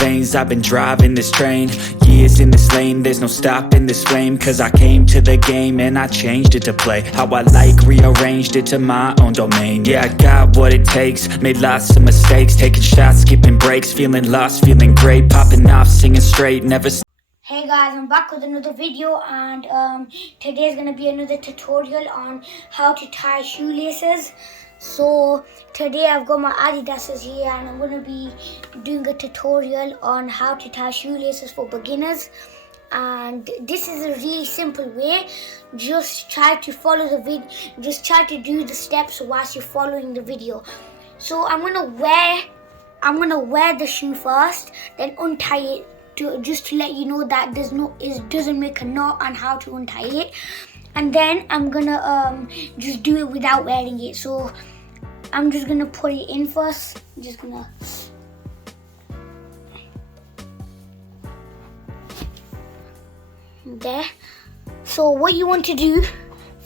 veins, I've been driving this train. Years in this lane, there's no stopping this flame. Cause I came to the game and I changed it to play how I like, rearranged it to my own domain. Yeah, I got what it takes, made lots of mistakes, taking shots, skipping breaks, feeling lost, feeling great, popping off, singing straight, never. Hey guys, I'm back with another video, and today is going to be another tutorial on how to tie shoelaces. So today I've got my Adidas's here and I'm going to be doing a tutorial on how to tie shoelaces for beginners. And this is a really simple way. Just try to follow the video, just try to do the steps whilst you're following the video. So I'm going to wear the shoe first, then untie it. Just to let you know that it doesn't make a knot and how to untie it, and then I'm gonna just do it without wearing it. So I'm just gonna put it in first. Just gonna there. So what you want to do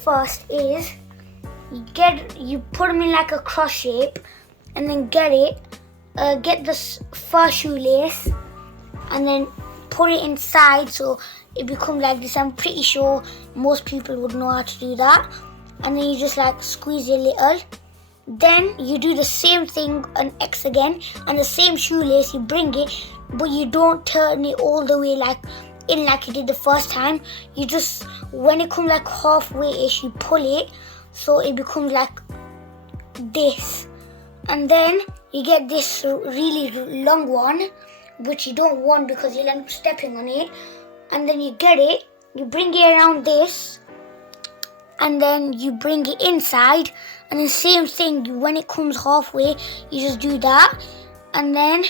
first is you put them in like a cross shape, and then get the first shoelace, and then put it inside so it becomes like this. I'm pretty sure most people would know how to do that. And then you just like squeeze it a little. Then you do the same thing on X again, and the same shoelace you bring it, but you don't turn it all the way like you did the first time. You just, when it comes like halfway-ish, you pull it so it becomes like this. And then you get this really long one, which you don't want because you'll end up stepping on it. And then you get it, you bring it around this, and then you bring it inside, and the same thing, when it comes halfway, you just do that, and then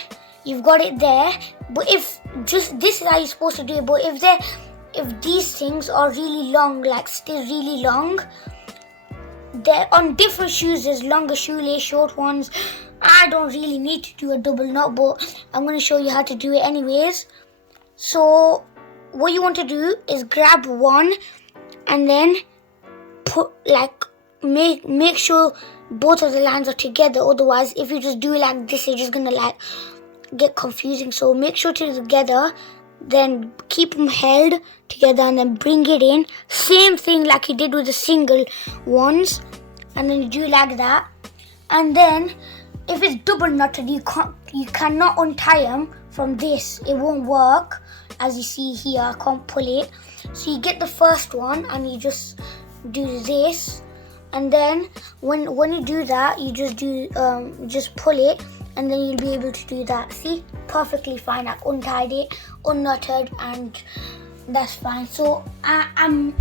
you've got it there. But if just this is how you're supposed to do it. But if these things are really long, like still really long, they're on different shoes. There's longer shoelace, short ones. I don't really need to do a double knot, but I'm going to show you how to do it anyways. So what you want to do is grab one, and then put make sure both of the lines are together. Otherwise, if you just do it like this, it's just going to like get confusing. So make sure they're together, then keep them held together, and then bring it in. Same thing like you did with the single ones, and then you do like that. And then if it's double knotted, you cannot untie them from this. It won't work. As you see here, I can't pull it. So you get the first one and you just do this, and then when you do that, you just do just pull it, and then you'll be able to do that. See, perfectly fine. I've untied it, unknotted, and that's fine. So I'm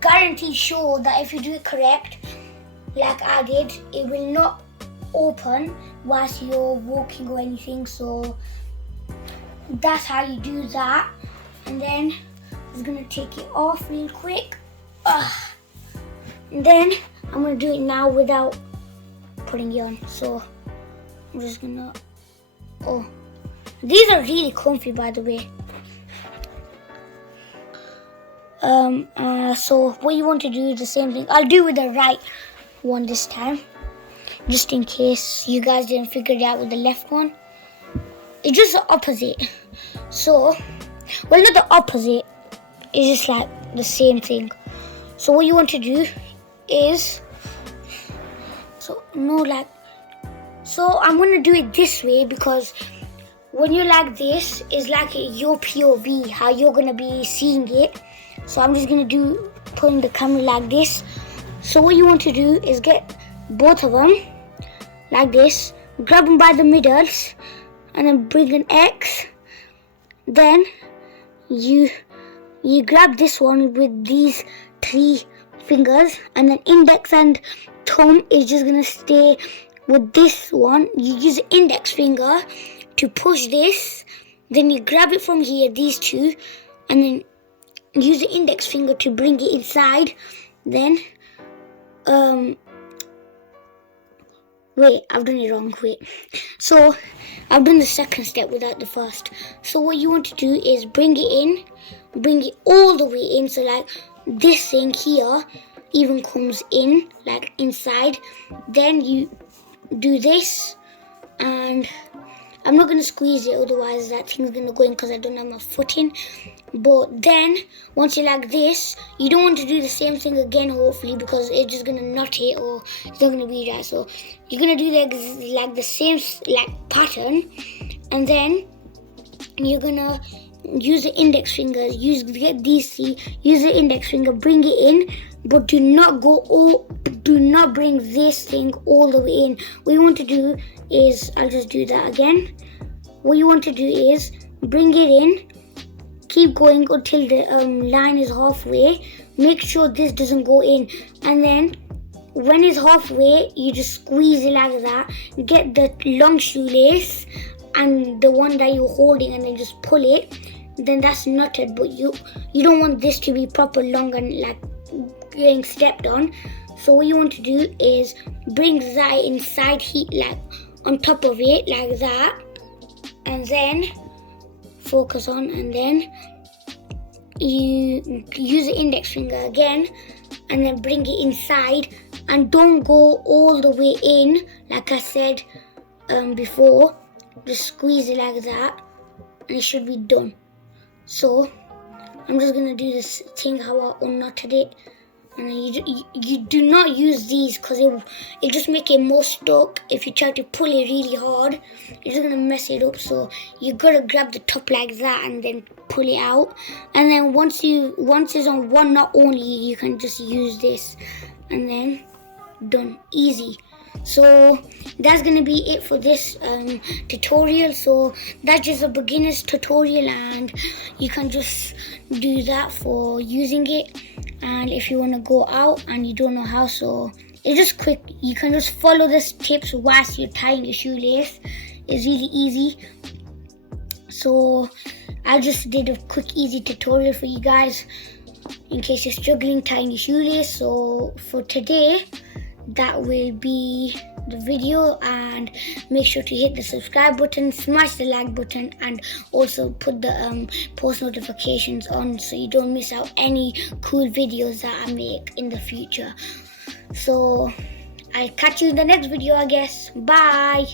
guaranteed sure that if you do it correct, like I did, it will not open whilst you're walking or anything. So that's how you do that. And then I'm just gonna take it off real quick. And then I'm gonna do it now without putting it on. So I'm just gonna, these are really comfy, by the way. So what you want to do is the same thing. I'll do with the right one this time, just in case you guys didn't figure it out with the left one. It's just the opposite. So, well, not the opposite, it's just like the same thing. So what you want to do is, so I'm going to do it this way, because when you're like this, it's like your POV, how you're going to be seeing it. So I'm just going to putting the camera like this. So what you want to do is get both of them like this, grab them by the middles, and then bring an X. Then you grab this one with these 3 fingers, and then index and thumb is just gonna stay with this one. You use the index finger to push this, then you grab it from here, these two, and then use the index finger to bring it inside. Then wait, I've done it wrong. Wait. So I've done the second step without the first. So what you want to do is bring it in, bring it all the way in. So like this thing here even comes in, like inside. Then you do this, and I'm not going to squeeze it, otherwise that thing's going to go in because I don't have my foot in. But then once you're like this, you don't want to do the same thing again, hopefully, because it's just going to knot it or it's not going to be right. So you're going to do like the same like pattern, and then you're going to use the index finger, get these three, use the index finger, bring it in, but do not bring this thing all the way in. What you want to do is, I'll just do that again. What you want to do is bring it in, keep going until the line is halfway. Make sure this doesn't go in, and then when it's halfway, you just squeeze it like that. Get the long shoelace and the one that you're holding, and then just pull it. Then that's knotted, but you don't want this to be proper long and like getting stepped on. So what you want to do is bring that inside heat, like on top of it, like that, and then focus on, and then you use the index finger again, and then bring it inside, and don't go all the way in like I said before. Just squeeze it like that, and it should be done. So I'm just gonna do this thing how I unknotted it, and then you do not use these because it just make it more stuck. If you try to pull it really hard, it's just gonna mess it up. So you gotta grab the top like that and then pull it out, and then once it's on one knot only, you can just use this, and then done. Easy. So that's gonna be it for this tutorial. So that's just a beginner's tutorial, and you can just do that for using it. And if you want to go out and you don't know how, so it's just quick. You can just follow the tips whilst you're tying your shoelace. It's really easy. So I just did a quick easy tutorial for you guys in case you're struggling tying your shoelace. So for today, that will be the video, and make sure to hit the subscribe button, smash the like button, and also put the post notifications on so you don't miss out any cool videos that I make in the future. So I'll catch you in the next video, I guess. Bye.